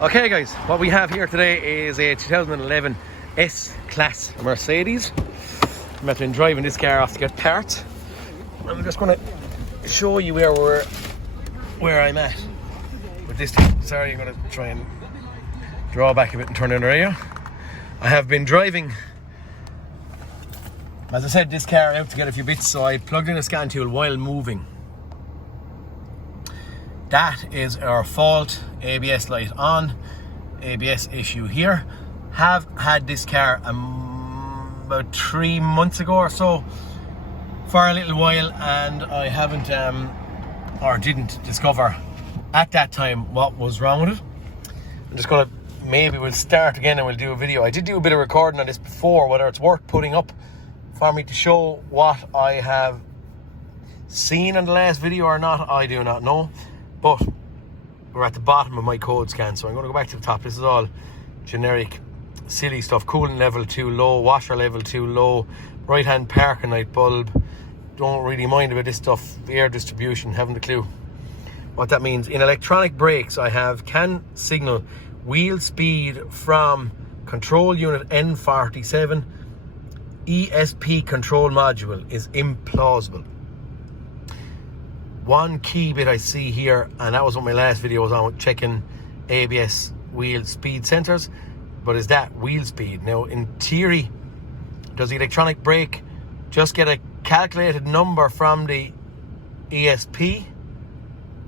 Okay guys, what we have here today is a 2011 S-Class Mercedes. I'm after driving this car off to get parts. I'm just going to show you where I'm at with this thing. Sorry, I'm going to try and draw back a bit and turn it around. I have been driving, as I said, this car out to get a few bits, so I plugged in a scan tool while moving. That is our fault. ABS light on, ABS issue here. Have had this car about 3 months ago or so for a little while, and I haven't or didn't discover at that time what was wrong with it. I'm just gonna, maybe we'll start again and we'll do a video. I did do a bit of recording on this before. Whether it's worth putting up for me to show what I have seen in the last video or not, I do not know. But we're at the bottom of my code scan, so I'm going to go back to the top. This is all generic silly stuff. Coolant level too low, washer level too low, right hand parking light bulb. Don't really mind about this stuff. Air distribution, haven't a clue what that means. In electronic brakes, I have can signal wheel speed from control unit N47. ESP control module is implausible. One key bit I see here, and that was what my last video was on, checking ABS wheel speed sensors, but is that wheel speed? Now, in theory, does the electronic brake just get a calculated number from the ESP,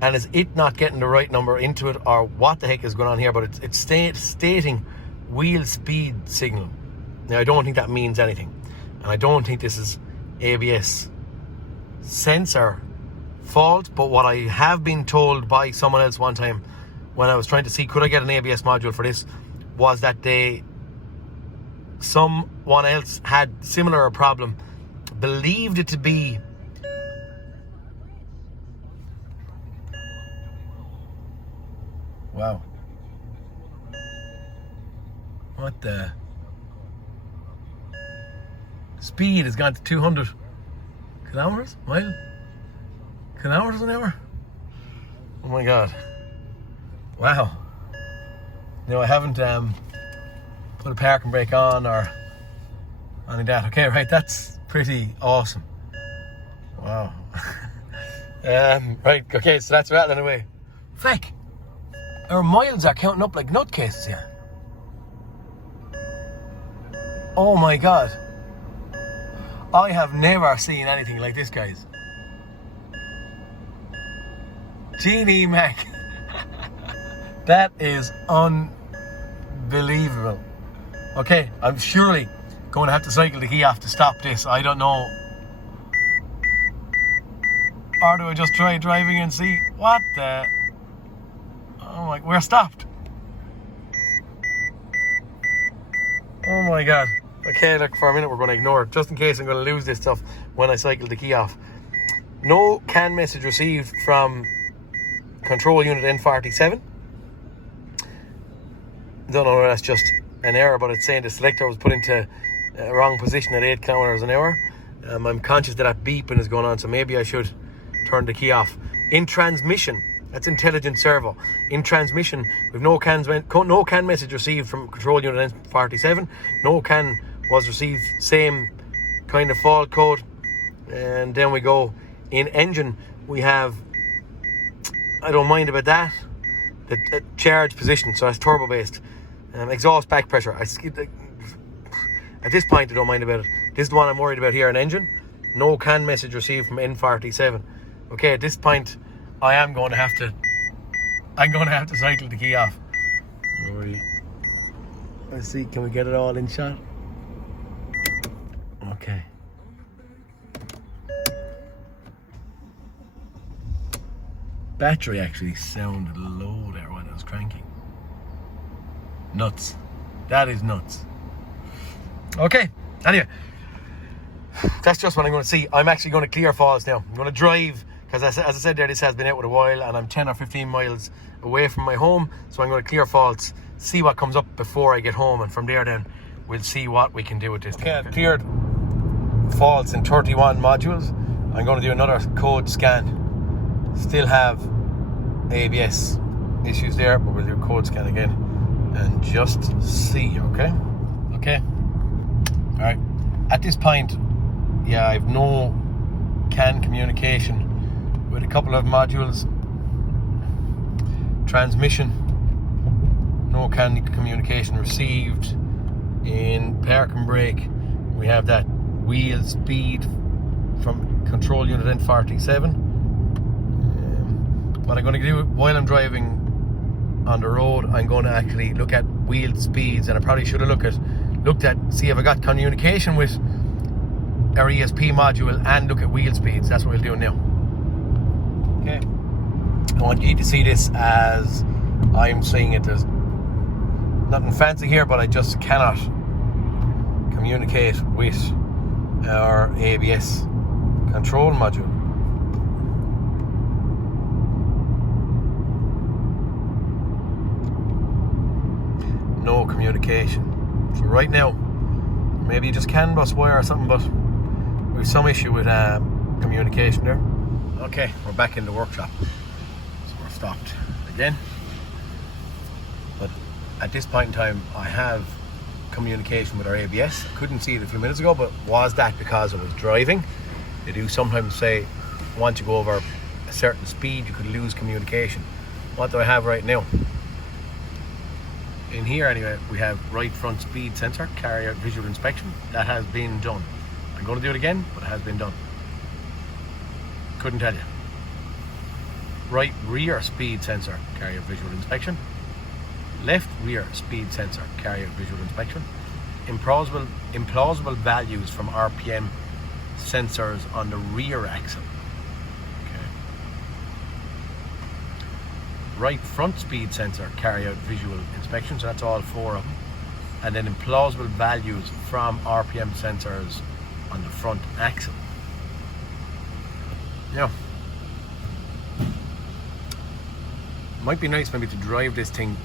and is it not getting the right number into it, or what the heck is going on here? But it's stating wheel speed signal. Now, I don't think that means anything, and I don't think this is ABS sensor fault, but what I have been told by someone else one time when I was trying to see could I get an ABS module for this, was that someone else had similar problem, believed it to be wow, what the speed has gone to 200 kilometers an hour. Oh my god. Wow. No, I haven't put a parking brake on or any of that. Okay, right, that's pretty awesome. Wow. Right, okay, so that's that anyway. Feck, our miles are counting up like nutcases here. Oh my god. I have never seen anything like this, guys. Genie Mac. That is unbelievable. Okay, I'm surely going to have to cycle the key off to stop this. I don't know. Or do I just try driving and see what the... Oh my... We're stopped. Oh my god. Okay, look, for a minute we're going to ignore it, just in case I'm going to lose this stuff when I cycle the key off. No CAN message received from control unit N47. Don't know whether that's just an error, but it's saying the selector was put into a wrong position at 8 kilometers an hour. I'm conscious that beeping is going on, so maybe I should turn the key off. In transmission, that's intelligent servo. In transmission, we've no CAN message received from control unit N47. No CAN was received, same kind of fault code. And then we go in engine, we have, I don't mind about that, the charge position, so that's turbo based. Exhaust back pressure, at this point I don't mind about it. This is the one I'm worried about here in engine. No CAN message received from N47. Okay, at this point I'm going to have to cycle the key off. Let's see, can we get it all in shot? Okay. Battery actually sounded low there when I was cranking. Nuts. That is nuts. Okay, anyway, that's just what I'm going to see. I'm actually going to clear falls now. I'm going to drive, because as I said there, this has been out with a while, and I'm 10 or 15 miles away from my home, so I'm going to clear faults, see what comes up before I get home, and from there then we'll see what we can do with this. Okay, I've cleared faults in 31 modules. I'm going to do another code scan. Still have ABS issues there, but we'll do code scan again and just see. Okay. All right. At this point, yeah, I've no CAN communication with a couple of modules. Transmission, no CAN communication received. In park and brake, we have that wheel speed from control unit N47. What I'm going to do while I'm driving on the road, I'm going to actually look at wheel speeds, and I probably should have looked at see if I got communication with our ESP module and look at wheel speeds. That's what we'll do now. Okay. I want you to see this as I'm seeing it. There's nothing fancy here, but I just cannot communicate with our ABS control module. No communication. So right now, maybe you just CAN bus wire or something, but we have some issue with communication there. Okay, we're back in the workshop. So we're stopped again. But at this point in time, I have communication with our ABS. I couldn't see it a few minutes ago, but was that because I was driving? They do sometimes say once you go over a certain speed, you could lose communication. What do I have right now? In here anyway, we have right front speed sensor, carry out visual inspection. That has been done. I'm going to do it again, but it has been done. Couldn't tell you. Right rear speed sensor, carry out visual inspection. Left rear speed sensor, carry out visual inspection. Implausible values from RPM sensors on the rear axle. Okay. Right front speed sensor, carry out visual inspection. So that's all 4 of them. And then implausible values from RPM sensors on the front axle. Now, might be nice maybe to drive this thing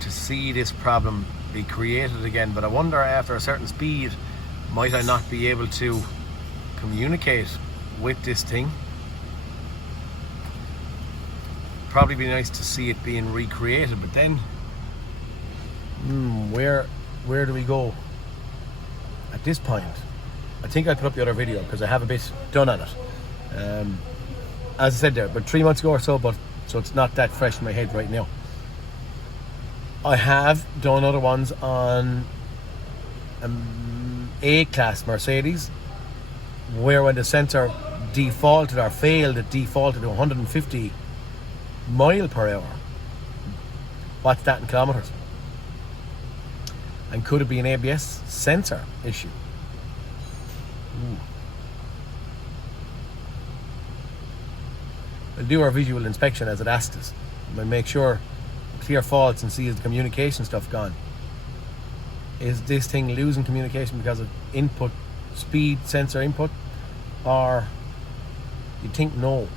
to see this problem be created again, but I wonder after a certain speed, might I not be able to communicate with this thing? Probably be nice to see it being recreated, but then where do we go at this point? I think I put up the other video because I have a bit done on it. As I said there, but 3 months ago or so, but so it's not that fresh in my head right now. I have done other ones on A-class Mercedes, where when the sensor defaulted or failed, it defaulted to 150 mile per hour. What's that in kilometers? And could it be an ABS sensor issue? We'll do our visual inspection as it asked us. We'll make sure clear faults and see is the communication stuff gone. Is this thing losing communication because of input speed sensor input, or you think no?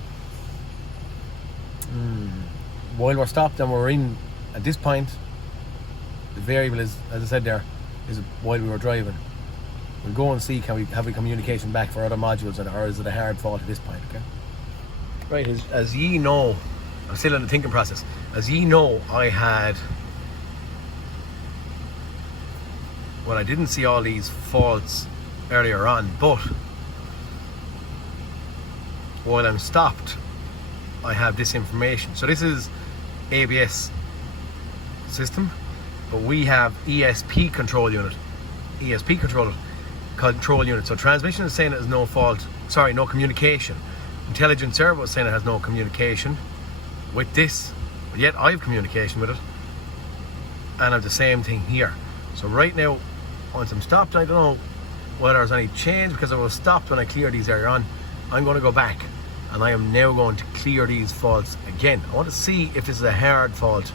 While we're stopped and we're in at this point, the variable is, as I said there, is while we were driving. We'll go and see can we have a communication back for other modules, or is it a hard fault at this point? Okay. Right, as ye know, I'm still in the thinking process. As ye know, I didn't see all these faults earlier on, but while I'm stopped, I have this information. So this is ABS system, but we have ESP control unit. So transmission is saying it has no fault, no communication. Intelligent servo is saying it has no communication with this, but yet I have communication with it, and I have the same thing here. So right now, once I'm stopped, I don't know whether there's any change because I was stopped when I cleared these earlier on. I'm going to go back and I am now going to clear these faults again. I want to see if this is a hard fault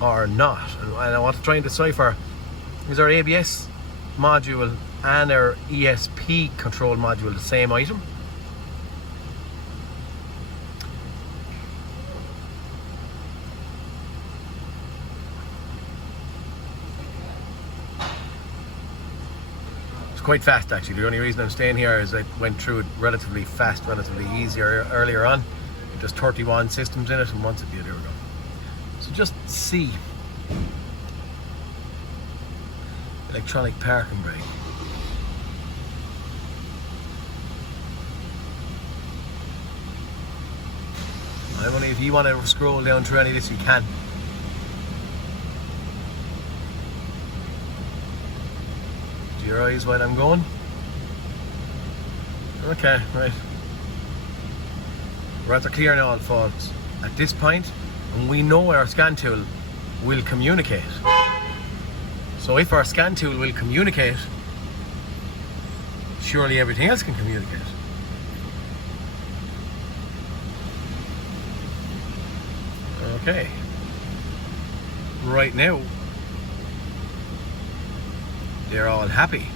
or not, and I want to try and decipher, is our ABS module and our ESP control module the same item? Quite fast actually. The only reason I'm staying here is I went through it relatively fast, relatively easier earlier on. there's 31 systems in it, and once there we go. So just see. Electronic parking brake. I'm only, if you want to scroll down through any of this, you can. Do your eyes while I'm going? Okay, right. We're after clearing all faults at this point, and we know our scan tool will communicate. So if our scan tool will communicate, surely everything else can communicate. Okay. Right now, they're all happy.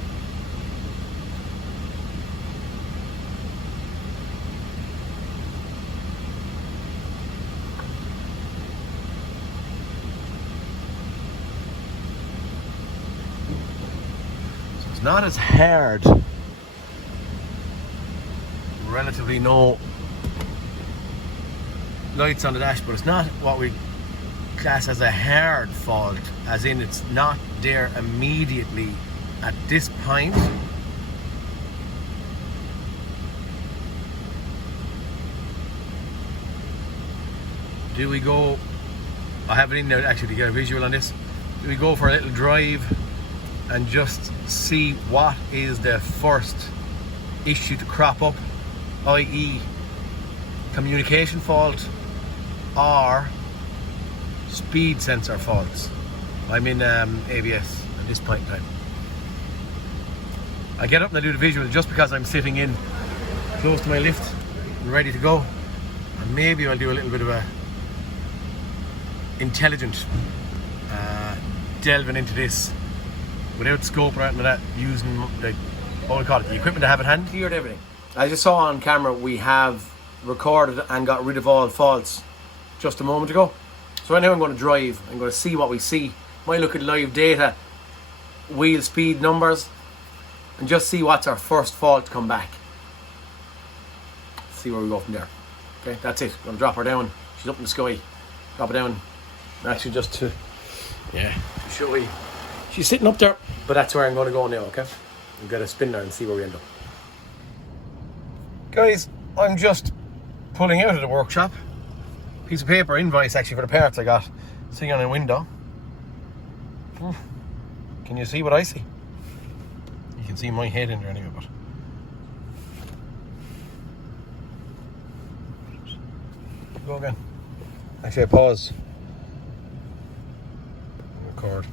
So it's not as hard. Relatively no lights on the dash, but it's not what we class as a hard fault, as in it's not there immediately at this point. Do we go, I have it in there actually to get a visual on this, do we go for a little drive and just see what is the first issue to crop up, i.e. communication fault or speed sensor faults? I'm in ABS at this point in time. I get up and I do the visual just because I'm sitting in close to my lift and ready to go, and maybe I'll do a little bit of a intelligent delving into this without scope or anything like that, using the, what we call it, the equipment I have at hand. Cleared everything. As you saw on camera, we have recorded and got rid of all faults just a moment ago. So right now I'm going to drive, I'm going to see what we see. Might look at live data, wheel speed numbers, and just see what's our first fault to come back. See where we go from there. Okay, that's it. I'm going to drop her down. She's up in the sky. Drop her down. Actually just to show you. She's sitting up there, but that's where I'm going to go now, okay? I'm going to spin there and see where we end up. Guys, I'm just pulling out of the workshop. Piece of paper, invoice actually for the parts I got, sitting on a window. Can you see what I see? You can see my head in there anyway, but go again. Actually, I pause. Record.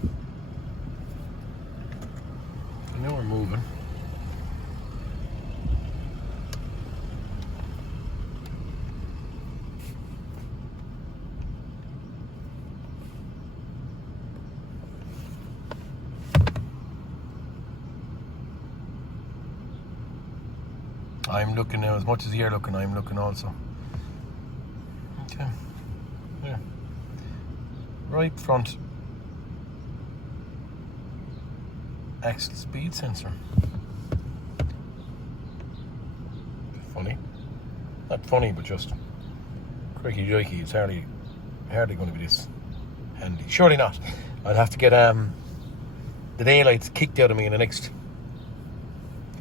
I know we're moving. I'm looking now, as much as you're looking, I'm looking also. Okay. Yeah. Right front axle speed sensor. Funny. Not funny, but just cricky jokey. It's hardly going to be this handy. Surely not. I'll have to get the daylights kicked out of me in the next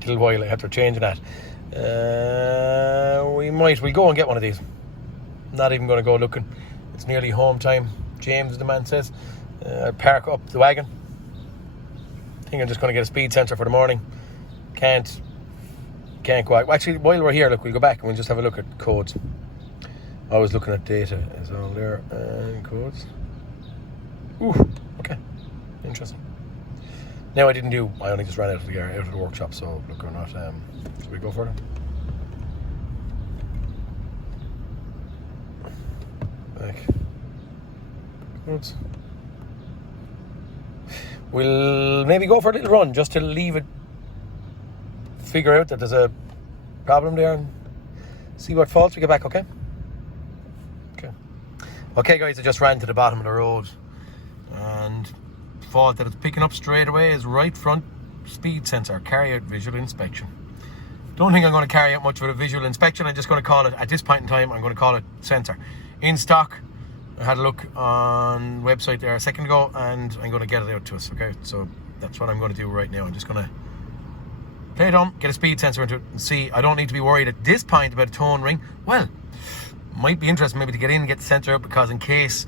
little while after changing that. We'll go and get one of these. Not even going to go looking. It's nearly home time, James the man says. I'll park up the wagon. I think I'm just going to get a speed sensor for the morning. Can't go out. Actually, while we're here, look, we'll go back and we'll just have a look at codes. I was looking at data as well there, and codes. Ooh, okay, interesting. Now I only just ran out of the workshop, so look, we're not, should we go for it? Back. Codes. We'll maybe go for a little run, just to leave it, figure out that there's a problem there and see what faults we get back, okay? Okay guys, I just ran to the bottom of the road, and fault that it's picking up straight away is right front speed sensor, carry out visual inspection. don't think I'm going to carry out much with a visual inspection. I'm just going to call it, at this point in time, I'm going to call it sensor. In stock, I had a look on website there a second ago, and I'm going to get it out to us, okay? So that's what I'm going to do right now. I'm just going to play it on, get a speed sensor into it, and see. I don't need to be worried at this point about a tone ring. Well, might be interesting maybe to get in and get the sensor out, because in case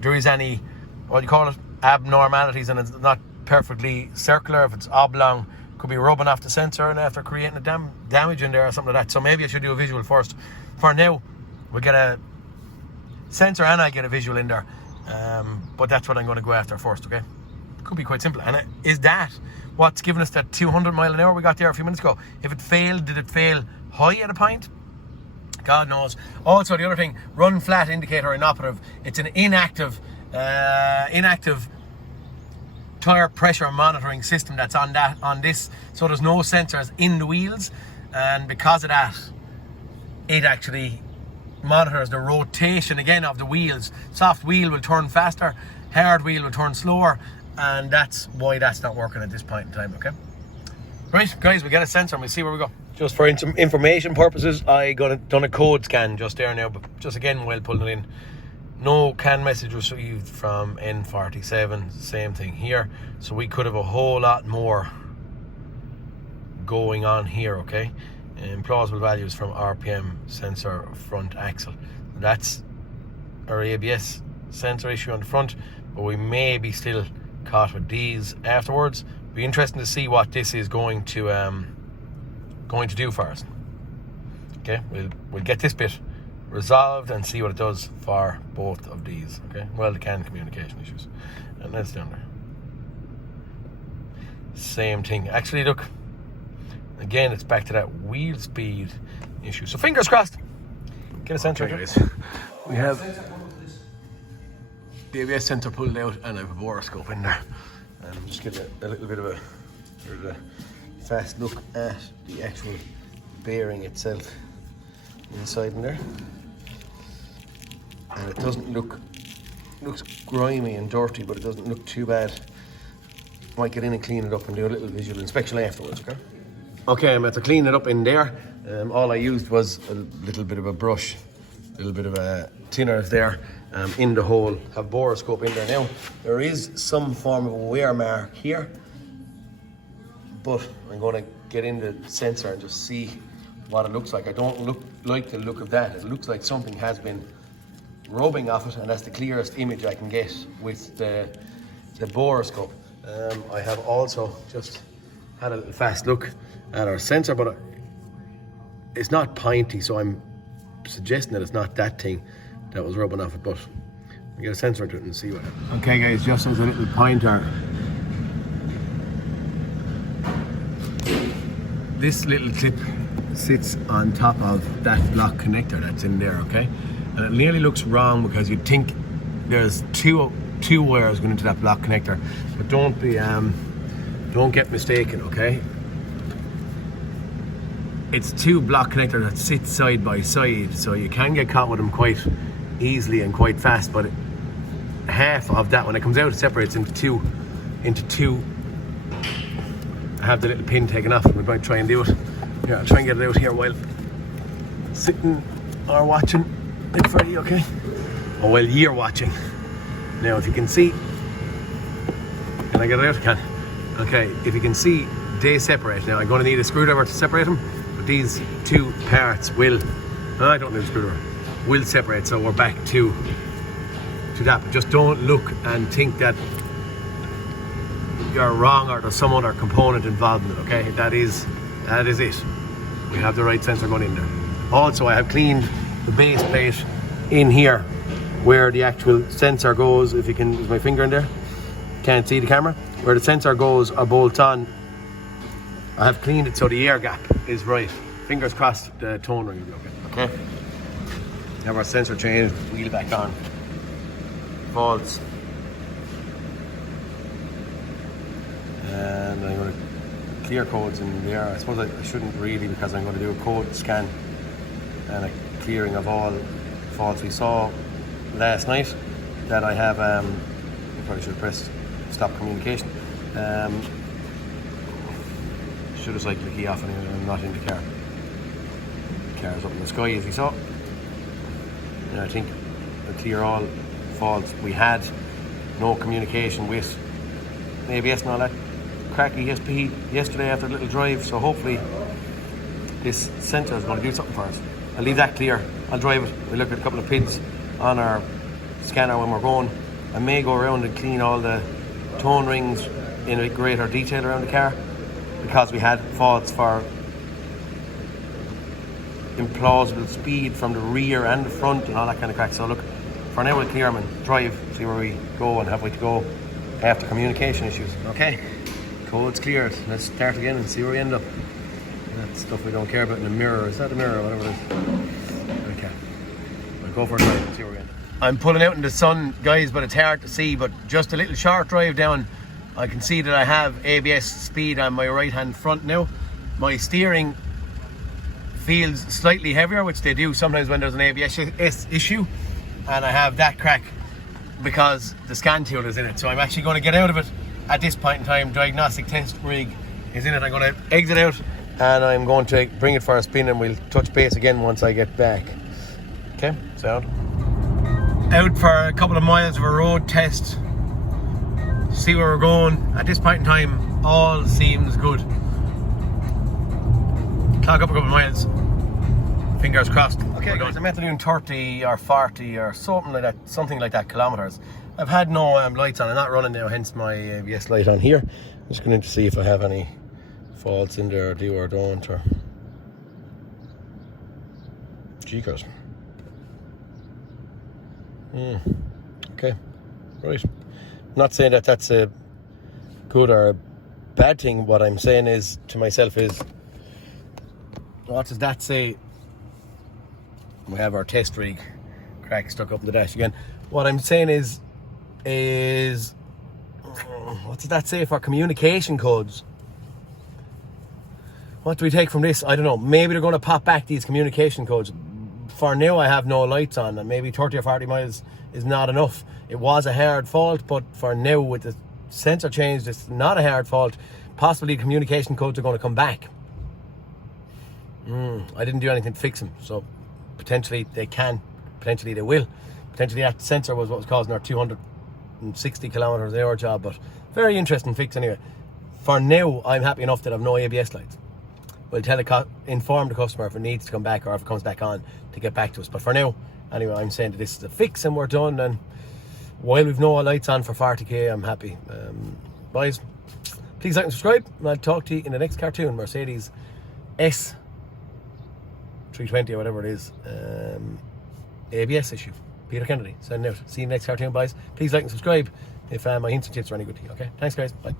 there is any, what do you call it, abnormalities, and it's not perfectly circular, if it's oblong, could be rubbing off the sensor and after creating a damage in there or something like that. So maybe I should do a visual first. For now, we'll get a sensor and I get a visual in there, but that's what I'm going to go after first, okay? Could be quite simple. And is that what's giving us that 200 mile an hour we got there a few minutes ago? If it failed, did it fail high at a point? God knows. Also, the other thing, run flat indicator inoperative. It's an inactive tire pressure monitoring system that's on this, so there's no sensors in the wheels, and because of that, it actually monitors the rotation again of the wheels. Soft wheel will turn faster, hard wheel will turn slower, and that's why that's not working at this point in time, okay? Right, guys, we get a sensor and we'll see where we go. Just for information purposes, I done a code scan just there now, but just again while pulling it in. No CAN message received from N47, same thing here. So we could have a whole lot more going on here, okay? Plausible values from RPM sensor front axle. That's our ABS sensor issue on the front, but we may be still caught with these afterwards. Be interesting to see what this is going to do for us. Okay, we'll get this bit resolved and see what it does for both of these, okay? Well, the CAN communication issues. And that's down there. Same thing. Actually, look, again, it's back to that wheel speed issue. So fingers crossed. Get a sensor. Okay, guys. We have the ABS sensor pulled out and I have a borescope in there. And I'm just getting a little bit of a fast look at the actual bearing itself inside in there. And it doesn't looks grimy and dirty, but it doesn't look too bad. Might get in and clean it up and do a little visual inspection afterwards, okay? Okay, I'm at to clean it up in there. All I used was a little bit of a brush, a little bit of a thinner there in the hole. Have borescope in there now. There is some form of wear mark here, but I'm going to get in the sensor and just see what it looks like. I don't like the look of that. It looks like something has been rubbing off it, and that's the clearest image I can get with the borescope. I have also just had a little fast look at our sensor, but it's not pointy, so I'm suggesting that it's not that thing that was rubbing off it, but we get a sensor into it and see what happens. Okay guys, just as a little pointer, this little clip sits on top of that block connector that's in there, okay? And it nearly looks wrong because you'd think there's two wires going into that block connector, but don't get mistaken, okay? It's two block connectors that sit side by side, so you can get caught with them quite easily and quite fast, but half of that, when it comes out, it separates into two. I have the little pin taken off, and we're going to try and do it. Yeah, I'll try and get it out here while sitting or watching it for you, okay? Or while you're watching. Now, if you can see, can I get it out? Can. Okay, if you can see, they separate. Now, I'm going to need a screwdriver to separate them, but these two parts will, I don't need a screwdriver, will separate, so we're back to that. But just don't look and think that you're wrong or there's some other component involved in it, okay? That is it. We have the right sensor going in there. Also, I have cleaned the base plate in here where the actual sensor goes. If you can, is my finger in there? Can't see the camera. Where the sensor goes are bolts on. I have cleaned it so the air gap is right. Fingers crossed the tone ring will be okay. Okay. Have our sensor changed, wheel back on. Faults. And I'm going to clear codes in there. I suppose I shouldn't really, because I'm going to do a code scan and a clearing of all faults we saw last night that I have. I probably should have pressed stop communication. Should have cycled the key off anyway, I'm not in the car. cars up in the sky, as you saw. And I think to clear all faults, we had no communication with ABS and all that cracky ESP yesterday after a little drive, so hopefully this sensor is going to do something for us. I'll leave that clear. I'll drive it. We'll look at a couple of pins on our scanner when we're going. I may go around and clean all the tone rings in a greater detail around the car, because we had faults for implausible speed from the rear and the front and all that kind of crack. So look, for now we'll clear them and drive, see where we go and have we to go after communication issues. Okay, code's cleared. Let's start again and see where we end up. That's stuff we don't care about in the mirror. Is that the mirror or whatever it is? Okay, we'll go for a drive and see where we end up. I'm pulling out in the sun, guys, but it's hard to see, but just a little short drive down, I can see that I have ABS speed on my right hand front now. My steering feels slightly heavier, which they do sometimes when there's an ABS issue, and I have that crack because the scan tool is in it. So I'm actually going to get out of it at this point in time. Diagnostic test rig is in it. I'm going to exit out and I'm going to bring it for a spin, and we'll touch base again once I get back. Okay, sound. Out for a couple of miles of a road test, see where we're going. At this point in time, all seems good. Clock up a couple of miles, fingers crossed. Okay guys, I'm after doing 30 or 40 or something like that kilometers. I've had no lights on, I'm not running now, hence my ABS light on here. I'm just going to see if I have any faults in there, do or don't, or G-cars. Okay, right. I'm not saying that that's a good or a bad thing. What I'm saying is to myself is, what does that say? We have our test rig crack stuck up in the dash again. What I'm saying is what does that say for communication codes? What do we take from this? I don't know. Maybe they're going to pop back these communication codes. For now, I have no lights on, and maybe 30 or 40 miles is not enough. It was a hard fault, but for now, with the sensor changed, it's not a hard fault. Possibly communication codes are going to come back. I didn't do anything to fix them, so potentially they can, potentially they will. Potentially that sensor was what was causing our 260 kilometers an hour job, but very interesting fix anyway. For now, I'm happy enough that I've no ABS lights. We'll inform the customer if it needs to come back or if it comes back on to get back to us. But for now, anyway, I'm saying that this is a fix and we're done. And while we've no lights on for 40k, I'm happy. Boys, please like and subscribe. And I'll talk to you in the next cartoon. Mercedes S320 or whatever it is. ABS issue. Peter Kennedy, sending out. See you in the next cartoon, boys. Please like and subscribe if my hints and tips are any good to you. Okay, thanks guys. Bye.